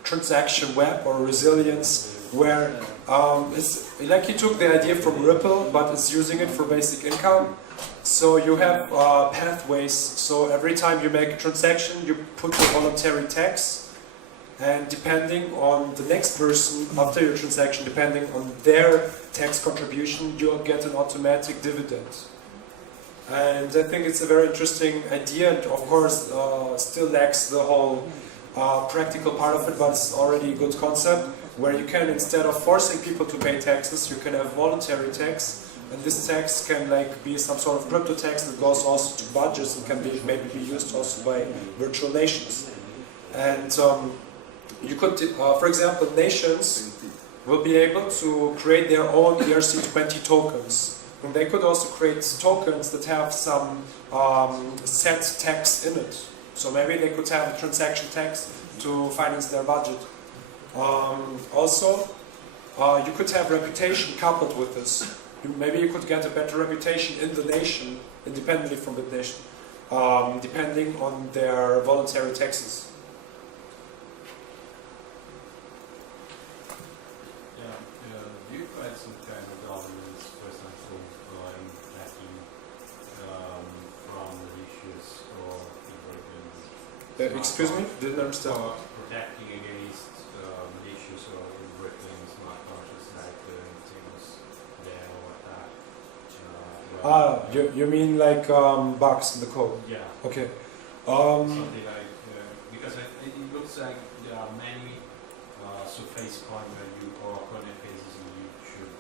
transaction web or resilience, where it's like he took the idea from Ripple, but it's using it for basic income. So you have pathways. So every time you make a transaction, you put the voluntary tax. And depending on the next person after your transaction, depending on their tax contribution, you'll get an automatic dividend. And I think it's a very interesting idea, and of course still lacks the whole practical part of it, but it's already a good concept, where you can, instead of forcing people to pay taxes, you can have voluntary tax. And this tax can be some sort of crypto tax that goes also to budgets and can maybe be used also by virtual nations. And you could, for example, nations will be able to create their own ERC20 tokens. And they could also create tokens that have some set tax in it. So maybe they could have a transaction tax to finance their budget. Also, you could have reputation coupled with this. Maybe you could get a better reputation in the nation, independently from Bitnation, depending on their voluntary taxes. have some kind of governance, for example, in tracking from malicious or inverted. Excuse me? Didn't understand. Or protecting against malicious or inverted smart contracts like things there or attack. You mean like bugs in the code? Yeah. Okay. Something like, because it looks like there are many surface point value or code phases you should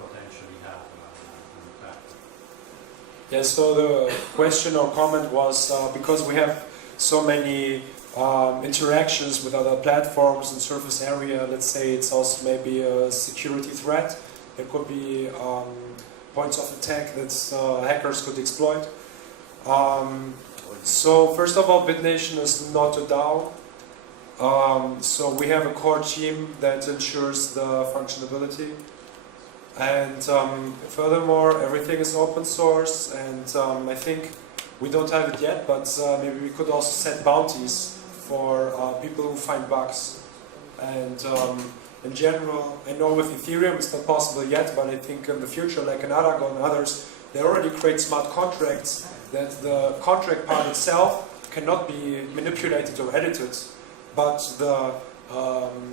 potentially have on the platform. Yeah, so the question or comment was because we have so many interactions with other platforms and surface area, let's say it's also maybe a security threat. There could be points of attack that hackers could exploit. So first of all, Bitnation is not a DAO. So we have a core team that ensures the functionality. And furthermore, everything is open source, and I think we don't have it yet, but maybe we could also set bounties for people who find bugs. And in general, I know with Ethereum it's not possible yet, but I think in the future, like in Aragon and others, they already create smart contracts that the contract part itself cannot be manipulated or edited, but the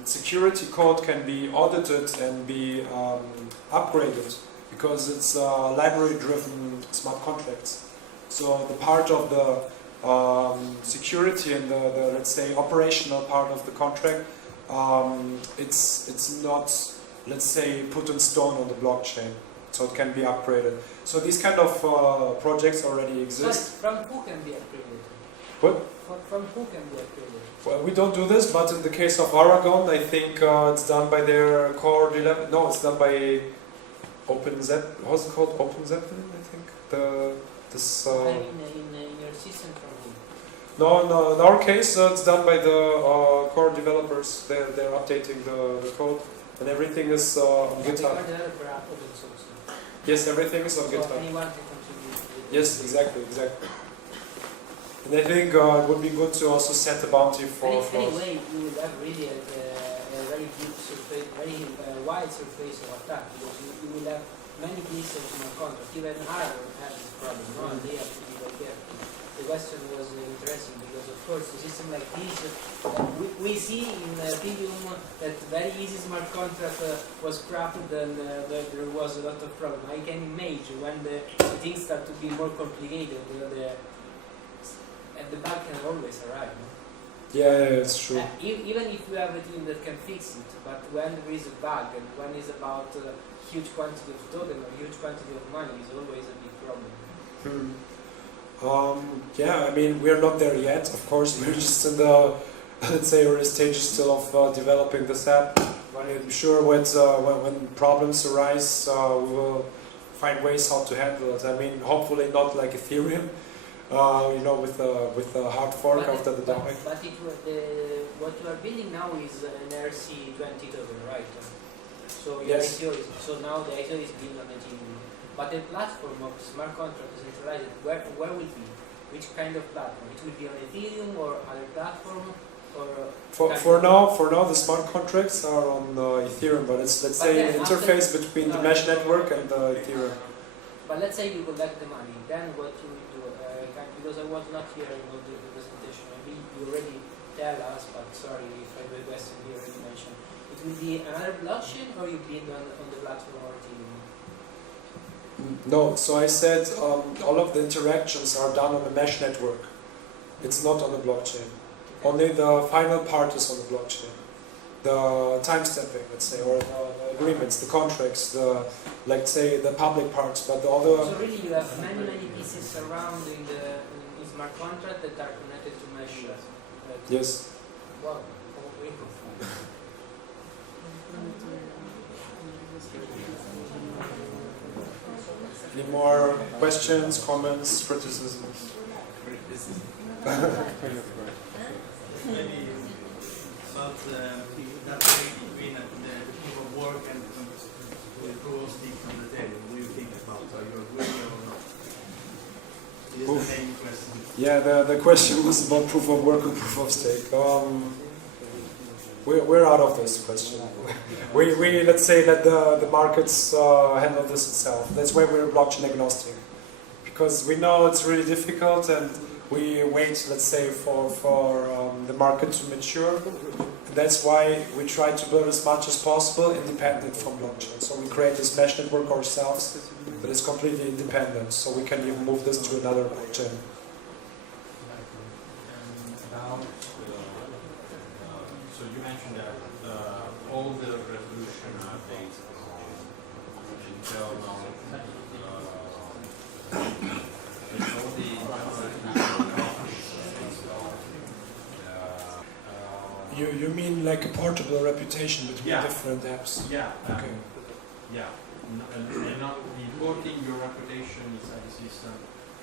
security code can be audited and be upgraded because it's library-driven smart contracts. So the part of the security and the let's say operational part of the contract, it's not, let's say, put in stone on the blockchain, so it can be upgraded. So these kind of projects already exist. From who can be upgraded? What? From who can be upgraded? Well, we don't do this, but in the case of Aragon, I think it's done by their core 11. No, it's done by OpenZ. What's it called? OpenZ, I think. This. I mean, in your system from who? No. In our case, it's done by the core developers. They're updating the code, and everything is on The GitHub. core developer are open source. Yes, everything is on So GitHub. anyone can contribute to it. Yes, exactly. And I think it would be good to also set a bounty for. Anyway, you will have really a very deep surface, very wide surface of attack, because you will have many pieces of smart contract. Even Aragon has this problem, no? And they have to be very careful. The question was interesting because, of course, a system like this, we see in Ethereum that very easy smart contract was crafted and there was a lot of problem. I can imagine when the things start to be more complicated, and the bug can always arrive. No? Yeah, it's true. Even if you have a team that can fix it, but when there is a bug and when it's about huge quantity of token or huge quantity of money, is always a big problem. Yeah, I mean, we're not there yet, of course. We're just in the, let's say, early stages still of developing this app. But I'm sure when problems arise, we will find ways how to handle it. I mean, hopefully not like Ethereum, with a hard fork after the DAO. But what you are building now is an ERC-20 token, right? So your Yes. ICO is, so now the ICO is built on Ethereum. But the platform of smart contract decentralized, where will it be? Which kind of platform? It will be on Ethereum or other platform? Or For now, the smart contracts are on Ethereum, but it's, let's say, an interface between the mesh network and Ethereum. But let's say you collect the money, then what you will do? Because I was not here in the presentation, maybe you already tell us, but sorry if I have a question here already mentioned. It will be another blockchain or you build on the platform or Ethereum? No, so I said all of the interactions are done on the mesh network. It's not on the blockchain. Only the final part is on the blockchain. The time stamping, let's say, or the agreements, the contracts, let's say, the public parts, but the other. So really, you have many pieces surrounding the smart contract that are connected to mesh. Yes. Wow. Any more questions, comments, criticisms? Maybe about that between the proof of work and the proof of stake on the table. What do you think about? Are you agree or not? Is the main question. Yeah, the question was about proof of work and proof of stake. we're out of this question. we let's say that the markets handle this itself. That's why we're blockchain agnostic, because we know it's really difficult, and we wait, let's say, for the market to mature. That's why we try to build as much as possible independent from blockchain. So we create this mesh network ourselves that is completely independent, so we can even move this to another blockchain. So you mentioned that all the resolution are based on internal, all the You mean like a portable reputation between Yeah. different apps? yeah, Okay. yeah, and not importing your reputation inside the system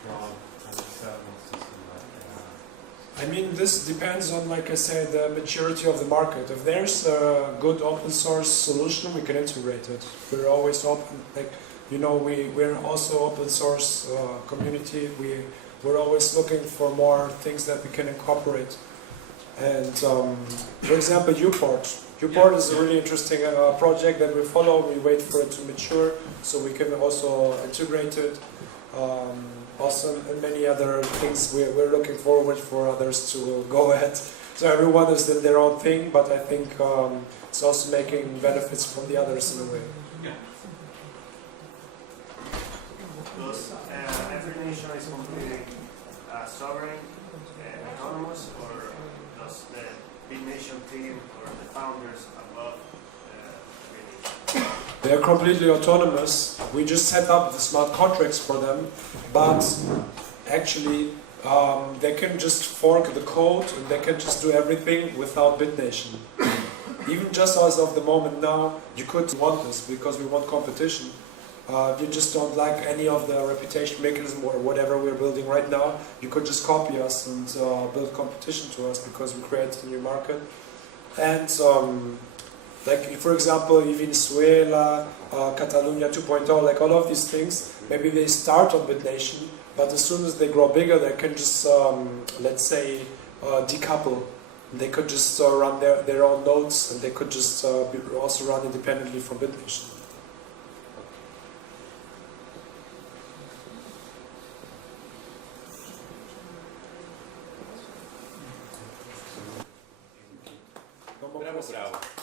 from an external system like I mean, this depends on, like I said, the maturity of the market. If there's a good open source solution, we can integrate it. We're always open. Like, you know, we're also open source community. We're always looking for more things that we can incorporate. And for example, Uport. Uport is a really interesting project that we follow. We wait for it to mature, so we can also integrate it. Also, and many other things we're looking forward for others to go ahead. So everyone is in their own thing, but I think it's also making benefits from the others in a way. Does every nation is completely sovereign and autonomous, or does the Bitnation team or the founders above Bitnation? They are completely autonomous. We just set up the smart contracts for them, but actually they can just fork the code and they can just do everything without Bitnation. Even just as of the moment now, you could want this because we want competition. You just don't like any of the reputation mechanism or whatever we're building right now, you could just copy us and build competition to us because we create a new market. And like, for example, Venezuela, Catalonia 2.0, like all of these things, maybe they start on Bitnation, but as soon as they grow bigger, they can just, let's say, decouple. They could just run their own nodes, and they could just also run independently from Bitnation. Bravo, bravo.